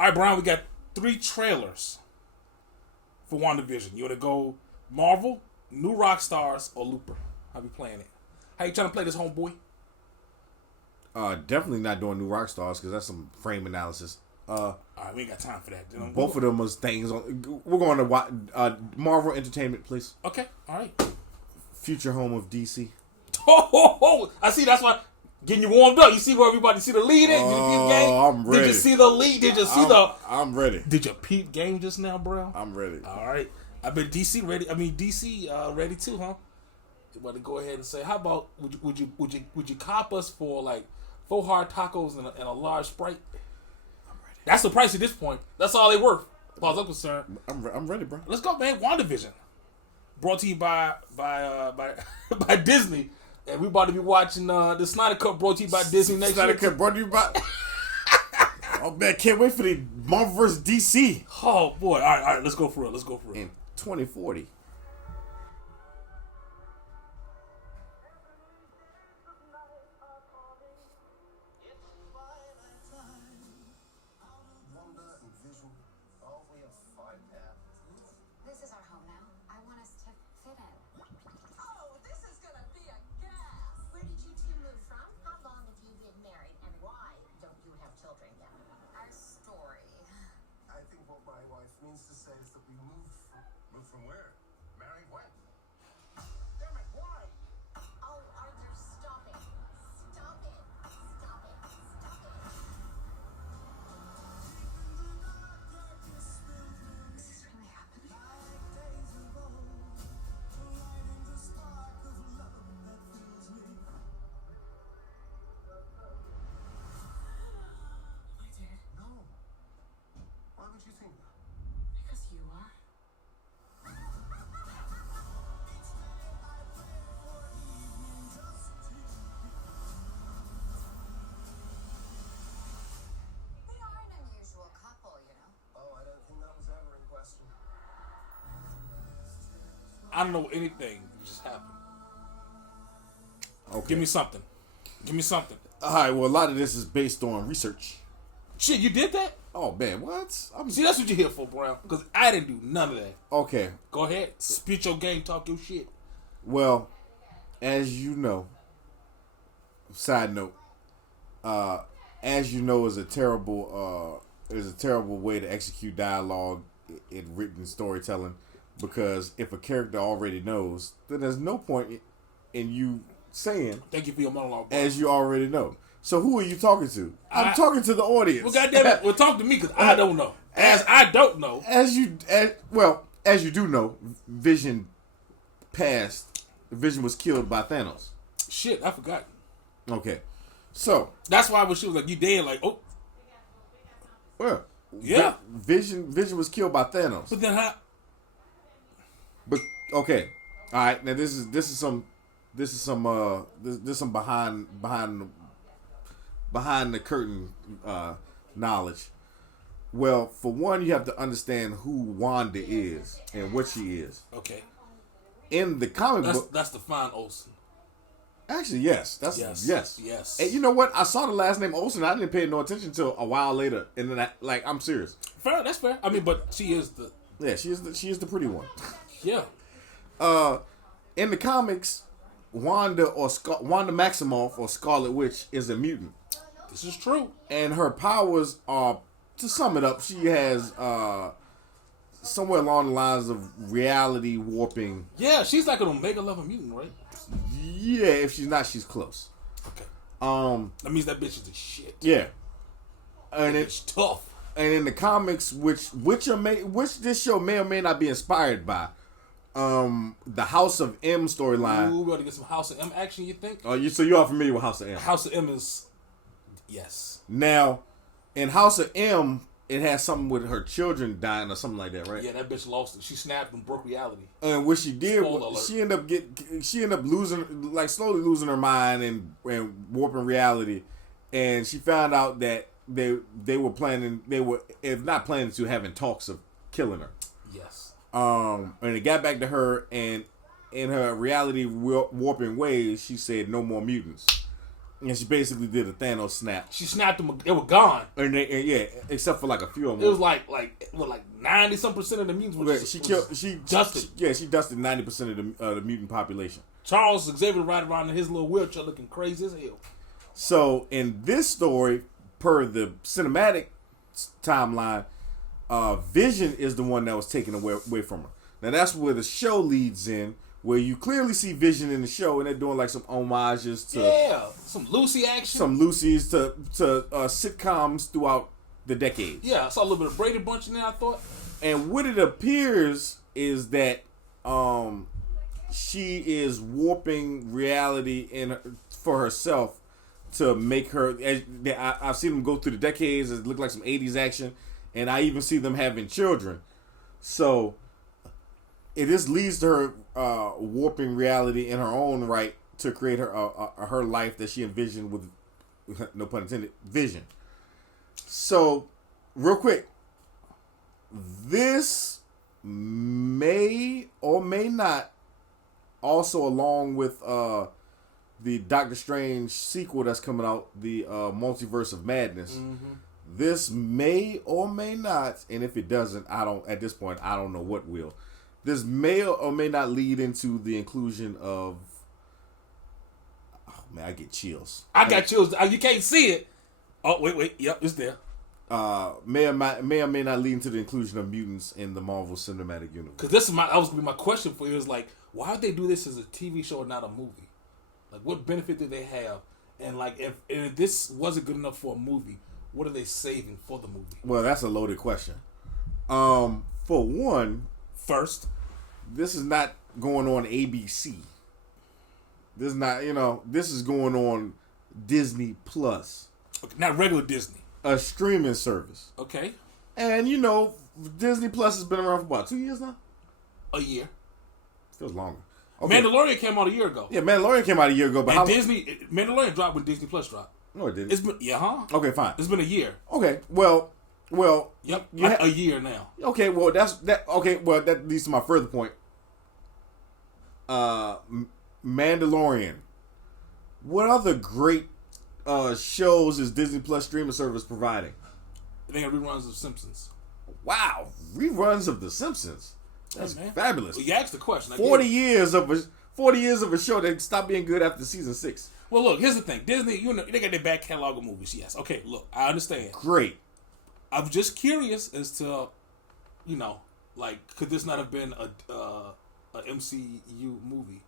All right, Brian, we got 3 trailers for WandaVision. You want to go Marvel, New Rockstars, or Looper? How we playing it? How you trying to play this, homeboy? Definitely not doing New Rockstars because that's some frame analysis. All right, we ain't got time for that. Both of them was things. We're going to Marvel Entertainment, please. Okay, all right. Future home of DC. Oh, I see. That's why getting you warmed up. You see where everybody see the lead in? I'm ready. Did you see the lead? Did you see I'm ready. Did you peep game just now, bro? I'm ready. All right. I bet DC ready. I mean DC ready too, huh? You want to go ahead and say, how about would you cop us for like 4 hard tacos and a large Sprite? I'm ready. That's the price at this point. That's all they worth, as far as I'm concerned. I'm ready, bro. Let's go, man. WandaVision, brought to you by by Disney. And we about to be watching the Snyder Cut, brought to you by Disney next year. Snyder Cut brought to you by... Oh, man, can't wait for the Marvel vs. DC. Oh, boy. All right, let's go for it. In 2040. This is our home now. I want us to fit in. Oh, this is gonna be a gas. Where did you two move from? How long have you been married? And why don't you have children yet? Our story. I think what my wife means to say is that we moved from... Moved from where? Married when? Damn it, why? Oh, Arthur, stop it. Stop it. Stop it. Stop it. Is this really happening? No. Why would you think that? Because you are. We are an unusual couple, you know. Oh, I don't think that was ever in question. I don't know anything that just happened. Okay. Give me something. All right, well, a lot of this is based on research. Shit, you did that? Oh, man, what? See, that's what you're here for, Brown. Because I didn't do none of that. Okay. Go ahead. Spit your game. Talk your shit. Well, as you know, side note, as you know, is a terrible way to execute dialogue in written storytelling, because if a character already knows, then there's no point in you saying, Thank you for your monologue, bro. as you already know. So who are you talking to? I'm talking to the audience. Well, goddamn it. Well, talk to me because I don't know. I don't know. As you do know, Vision passed. Vision was killed by Thanos. Shit, I forgot. Okay, so That's why when she was like, you dead, like, oh. well, Yeah. Vision was killed by Thanos. But then how? But okay, all right. Now this is some behind the curtain knowledge. Well, for one, you have to understand who Wanda is and what she is. Okay. In the comic book, That's the fine Olsen. actually, yes, Yes. And you know what? I saw the last name Olsen. I didn't pay no attention until a while later, and then I'm serious. Fair, that's fair. I mean, but she is the... Yeah, she is the pretty one. Yeah. In the comics, Wanda Maximoff or Scarlet Witch is a mutant. This is true. And her powers are, to sum it up, she has somewhere along the lines of reality warping. Yeah, she's like an Omega level mutant, right? Yeah, if she's not, she's close. Okay. That means that bitch is the shit. Yeah. And it's tough. And in the comics, which this show may or may not be inspired by, the House of M storyline. Ooh, we ought to get some House of M action, you think? Oh, so you are familiar with House of M? House of M is... Yes. Now, in House of M, it has something with her children dying or something like that, right? Yeah, that bitch lost it. She snapped and broke reality. And what she did, she ended up slowly losing her mind and warping reality. And she found out that they were if not planning to, having talks of killing her. Yes. And it got back to her, and in her reality warping ways, she said, "No more mutants." And she basically did a Thanos snap. She snapped them. They were gone. And yeah, except for like a few of them. It was like 90-some% of the mutants. She dusted. She dusted 90% of the mutant population. Charles Xavier riding around in his little wheelchair looking crazy as hell. So in this story, per the cinematic timeline, Vision is the one that was taken away from her. Now that's where the show leads in, where you clearly see Vision in the show, and they're doing like some homages to some Lucy action, some Lucy's to sitcoms throughout the decades. Yeah, I saw a little bit of Brady Bunch in there, I thought. And what it appears is that she is warping reality for herself to make her. I've seen them go through the decades. It looked like some 80s action, and I even see them having children. So it just leads to her warping reality in her own right to create her life that she envisioned with, no pun intended, Vision. So, real quick, this may or may not, also along with the Doctor Strange sequel that's coming out, the Multiverse of Madness, this may or may not, and if it doesn't, at this point, I don't know what will. This may or may not lead into the inclusion of, oh man, I get chills. I got chills. You can't see it. Oh, wait. Yep, it's there. May or may not lead into the inclusion of mutants in the Marvel Cinematic Universe. Because that was going to be my question for you. Is like, why would they do this as a TV show and not a movie? Like, what benefit do they have? And like, if this wasn't good enough for a movie, what are they saving for the movie? Well, that's a loaded question. For one, first, this is not going on ABC. This is not, this is going on Disney Plus. Okay, not regular Disney. A streaming service. Okay. And, Disney Plus has been around for what, 2 years now? A year. Feels longer. Okay. Mandalorian came out a year ago. Yeah, Mandalorian came out a year ago. But Mandalorian dropped when Disney Plus dropped. No, it didn't. It's been, Okay, fine. It's been a year. Okay, well. Yep, a year now. Okay, well, that leads to my further point. Mandalorian. What other great shows is Disney Plus streaming service providing? They got reruns of Simpsons. Wow, reruns of The Simpsons. That's fabulous. Well, you asked the question. 40 years of a show that stopped being good after season 6. Well, look, here's the thing. Disney, they got their back catalog of movies. Yes. Okay, look, I understand. Great. I'm just curious as to, could this not have been a MCU movie?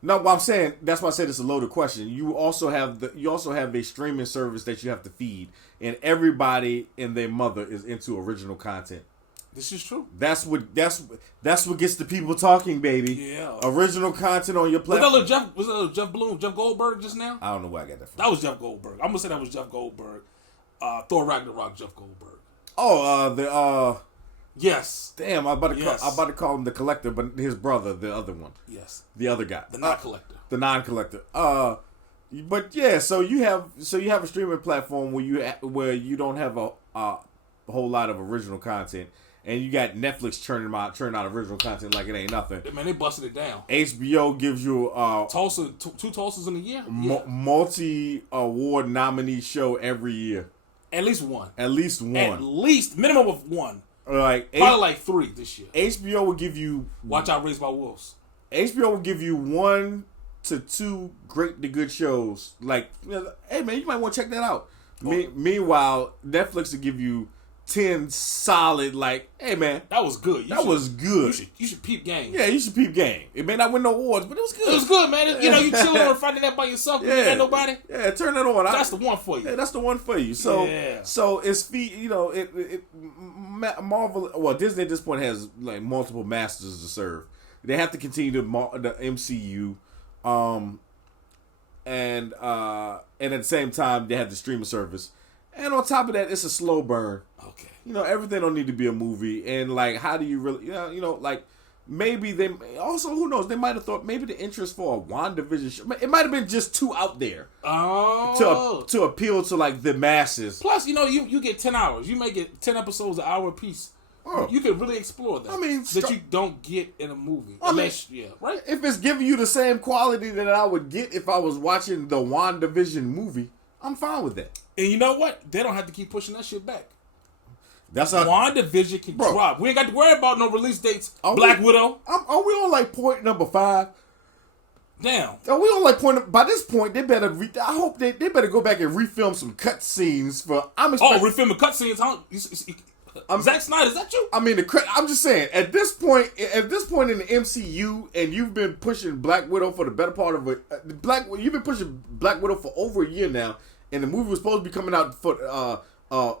No, what I'm saying, that's why I said it's a loaded question. You also have a streaming service that you have to feed, and everybody and their mother is into original content. This is true. That's what gets the people talking, baby. Yeah. Original content on your platform. Was that Jeff Goldberg just now? I don't know where I got that from. That was Jeff Goldberg. I'm gonna say that was Jeff Goldberg. Thor Ragnarok, Jeff Goldberg. Oh, yes. Damn, I'm about to call him the Collector, but his brother, the other one. Yes. The other guy. The non-collector. The non-collector. But yeah, so you have a streaming platform where you don't have a whole lot of original content, and you got Netflix churning out original content like it ain't nothing. Man, they busted it down. HBO gives you Tulsa, two Tulsas in a year. Multi-award nominee show every year. At least one. At least minimum of one. Probably like 3 this year. HBO will give you. Watch out, Raised by Wolves. HBO will give you 1 to 2 great to good shows. Like, hey man, you might want to check that out. Meanwhile, Netflix will give you 10 solid. Like, hey man, that was good. Was good. You should peep game. Yeah, you should peep game. It may not win no awards, but it was good. It was good, man. You chilling or finding that by yourself. You ain't nobody. Yeah, turn it on. That's the one for you. Yeah, that's the one for you. So it's Marvel. Well, Disney at this point has like multiple masters to serve. They have to continue the MCU, and at the same time they have the streaming service, and on top of that, it's a slow burn. Okay. Everything don't need to be a movie, and like, how do you really, like, maybe they also, who knows, they might have thought maybe the interest for a WandaVision show, it might have been just too out there. Oh. To appeal to like the masses. Plus, you get 10 hours. You may get 10 episodes an hour apiece. You can really explore that. I mean, that you don't get in a movie. Right? If it's giving you the same quality that I would get if I was watching the WandaVision movie, I'm fine with that. And you know what? They don't have to keep pushing that shit back. That's how WandaVision can drop. We ain't got to worry about no release dates. Black Widow. Are we on like point number 5? Damn. Are we on like point? By this point, they better. I hope they better go back and refilm some cut scenes for. Refilming cut scenes, huh? Zack Snyder, is that you? I mean, I'm just saying. At this point in the MCU, and you've been pushing Black Widow for the better part of it. You've been pushing Black Widow for over a year now, and the movie was supposed to be coming out for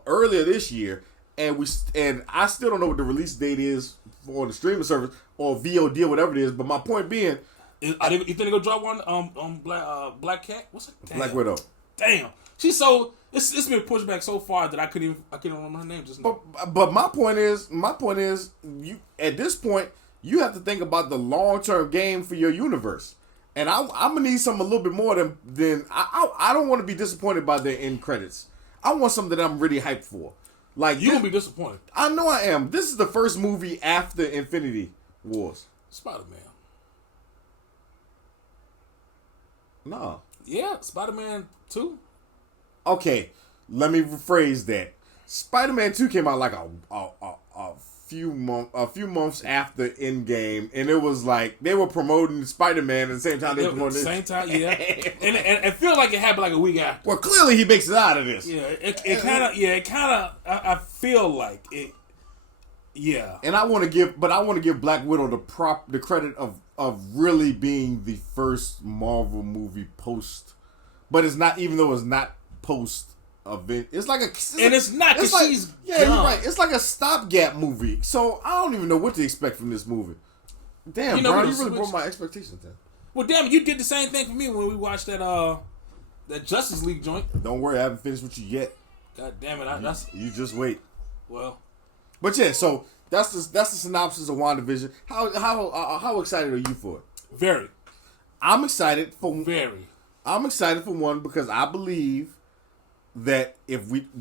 earlier this year, and I still don't know what the release date is for the streaming service or VOD or whatever it is. But my point being, you think they're gonna drop one Black Cat? What's it? Damn. Black Widow. Damn, she's so. It's been pushed back so far that I couldn't remember her name just now. But my point is, you at this point you have to think about the long-term game for your universe, and I'm gonna need something a little bit more than I don't want to be disappointed by their end credits. I want something that I'm really hyped for. Like you gonna be disappointed. I know I am. This is the first movie after Infinity Wars. Spider-Man. No. Yeah, Spider-Man 2. Okay, let me rephrase that. Spider-Man 2 came out like a few months after Endgame, and it was like they were promoting Spider-Man at the same time they promoted this. Same time, yeah. and it feels like it happened like a week after. Well, clearly he makes it out of this. Yeah, it kind of. I feel like it. Yeah. And I want to give Black Widow the credit of really being the first Marvel movie post, but it's not, even though it's not post event. It's like it's not because she's gone. You're right. It's like a stopgap movie. So I don't even know what to expect from this movie. Damn, bro, you really broke my expectations then. Well, damn, you did the same thing for me when we watched that Justice League joint. Don't worry, I haven't finished with you yet. God damn it, you just wait. Well, but yeah, so that's the synopsis of WandaVision. How excited are you for it? Very. I'm excited for one because I believe that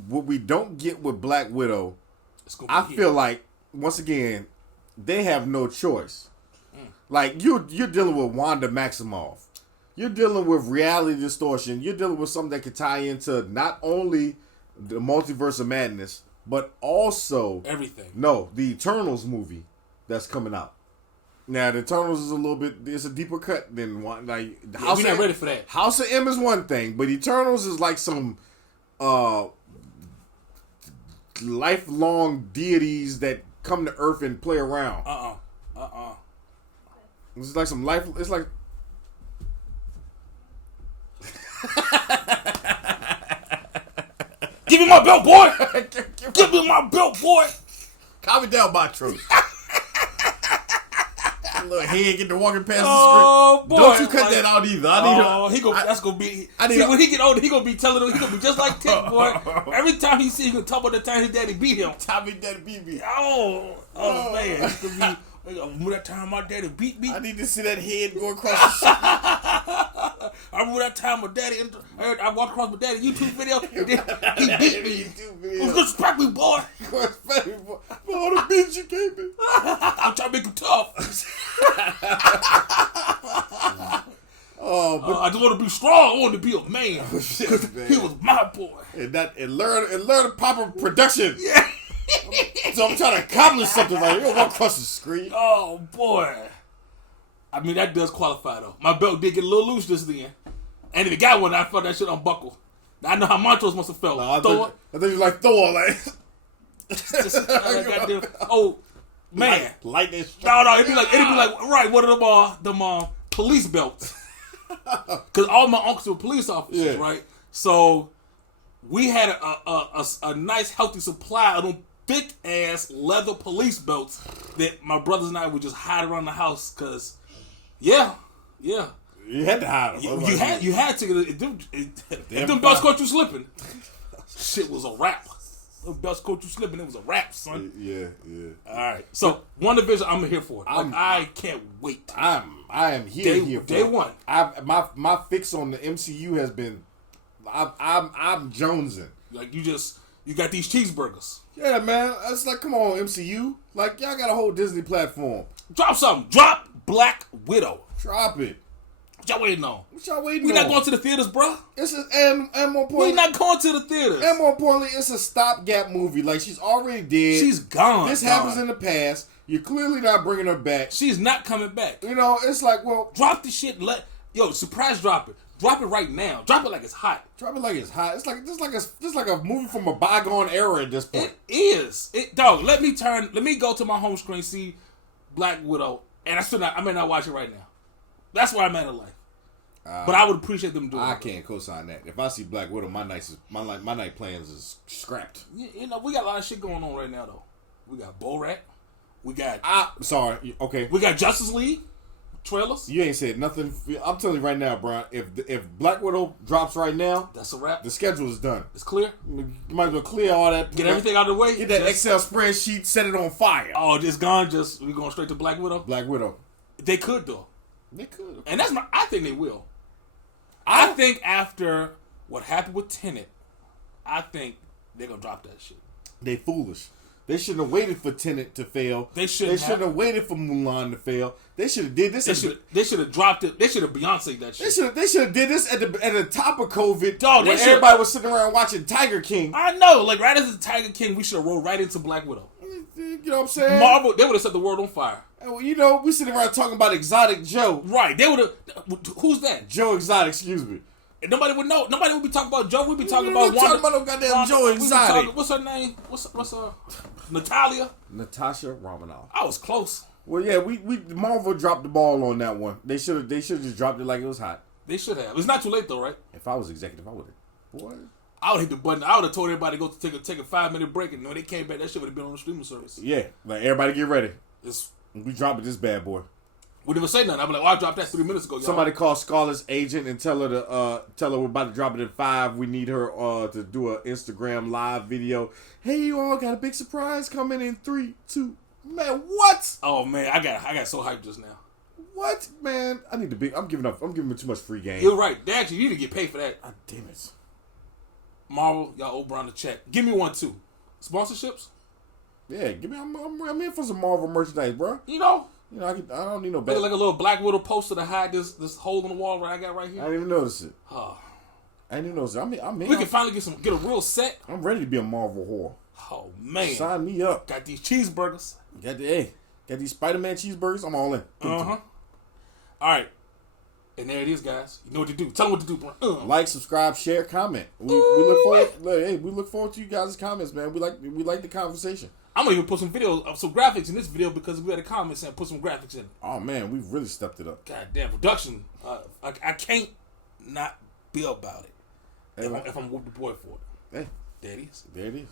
what we don't get with Black Widow, I feel like once again they have no choice. Like you're dealing with Wanda Maximoff, you're dealing with reality distortion, you're dealing with something that could tie into not only the multiverse of madness but also everything. No, the Eternals movie that's coming out. Now the Eternals is it's a deeper cut than one. Like we're not ready for that. House of M is one thing, but Eternals is like some lifelong deities that come to Earth and play around. It's like some life. It's like. Give me my belt, boy! Give me my belt, boy! Calm me down, my truth. Little head get to walking past the screen. Boy, don't you cut that out either. That's gonna be. When he get older, he gonna be telling him. He gonna be just like Tick, boy. Every time he see, he gonna talk about the time his daddy beat him. Time his daddy beat me. Man, it's gonna be. Remember that time my daddy beat me? I need to see that head go across the I remember that time my daddy. I walked across my daddy YouTube video. And then he beat me. Respect me, boy. Respect me, boy. For all the beats you gave me. I'm trying to make him tough. I just want to be strong. I want to be a man. He was my boy. And learn the proper production. Yeah. So I'm trying to accomplish something like you don't walk across the screen. Oh boy. I mean that does qualify though. My belt did get a little loose just then. And if it got one, I felt that shit unbuckle. I know how Montrose must have felt. No, I thought you like Thor, like oh man. Light that shit. No, it'd be like right, one of them police belts. Cause all my uncles were police officers, right? So we had a nice healthy supply of them thick ass leather police belts that my brothers and I would just hide around the house because, yeah. You had to hide them. You had to. If them belts caught you slipping, shit was a wrap. Them belts caught you slipping, it was a wrap, son. Yeah. All right. So WandaVision, I'm here for it. I can't wait. I am here for day one. My fix on the MCU has been. I'm jonesing. Like You got these cheeseburgers. Yeah, man. It's like, come on, MCU. Like, y'all got a whole Disney platform. Drop something. Drop Black Widow. Drop it. What y'all waiting on? What y'all waiting We on? not going to the theaters, bruh. And more importantly, We not going to the theaters. and more importantly, it's a stopgap movie. Like, she's already dead. She's gone. This dog. happens in the past. You're clearly not bringing her back. She's not coming back. You know, it's like, well, Drop the shit. Surprise drop it. Drop it right now. Drop it like it's hot. drop it like it's hot. It's like a movie from a bygone era at this point. It is. Dog, let me go to my home screen, see Black Widow, and I may not watch it right now. That's where I'm at in life. But I would appreciate them doing it. I can't co-sign that. If I see Black Widow, my night plans is scrapped. You know, we got a lot of shit going on right now, though. We got Borat. We got Sorry. Okay. we got Justice League trailers. You ain't said nothing. I'm telling you right now, Brian. If Black Widow drops right now, That's a wrap. the schedule is done. It's clear. You might as well clear all that. Get everything out of the way. Get that Just- Excel spreadsheet. Set it on fire. Oh, just gone. We going straight to Black Widow. Black Widow. They could though, They could. and I think they will. I think after what happened with Tenet, I think they're gonna drop that shit. They foolish. They shouldn't have waited for Tenet to fail. They shouldn't have waited for Mulan to fail. They should have did this. They should have dropped it. They should have Beyonce that shit. They should have did this at the top of COVID. Dog, they when should- everybody was sitting around watching Tiger King. I know, like right as the Tiger King, we should have rolled right into Black Widow. You know what I'm saying? Marvel, they would have set the world on fire. Well, you know, we sitting around talking about Exotic Joe. Right? They would have. Who's that? Joe Exotic, excuse me. And nobody would know. Nobody would be talking about Joe. We'd be talking We about talking Wanda. about no goddamn Wanda- Joe we be Exotic. talking- What's her name? What's Natalia? Natasha Romanoff. I was close. Well, yeah, we Marvel dropped the ball on that one. They should have just dropped it like it was hot. They should have. It's not too late though, right? If I was executive, I would have. Boy. I would hit the button. I would have told everybody to go take a 5-minute break, and when they came back, that shit would have been on the streaming service. Yeah, like everybody get ready. It's, We dropping this bad boy. we never say nothing. I'd be like, "Oh, I dropped that 3 minutes ago." Y'all. Somebody call Scarlett's agent and tell her we're about to drop it at 5. We need her to do an Instagram live video. Hey, you all got a big surprise coming in 3, 2. Man, what? Oh man, I got so hyped just now. What, man? I need to be. I'm giving too much free game. You're right. They actually need to get paid for that. God damn it. Marvel, y'all owe Brown the check. Give me one too. Sponsorships? Yeah, give me. I'm in for some Marvel merchandise, bro. You know, I don't need no like bad. a little Black Widow poster to hide this hole in the wall that I got right I here. didn't even notice it. Oh, I didn't even notice it. I'm in. we can finally get a real set. I'm ready to be a Marvel whore. Oh man, Sign me up. got these cheeseburgers. Got these Spider-Man cheeseburgers. I'm all in. All right, and there it is, guys. You know what to do. Tell them what to do, bro. Like, subscribe, share, comment. We look forward. We look forward to you guys' comments, man. We like the conversation. I'm gonna even put some videos of some graphics in this video because we had a comment saying put some graphics in it. Oh man, we've really stepped it up. God damn production. I can't not be about it Hey, man. if I'm with the boy for it. Hey, There it is. there it is.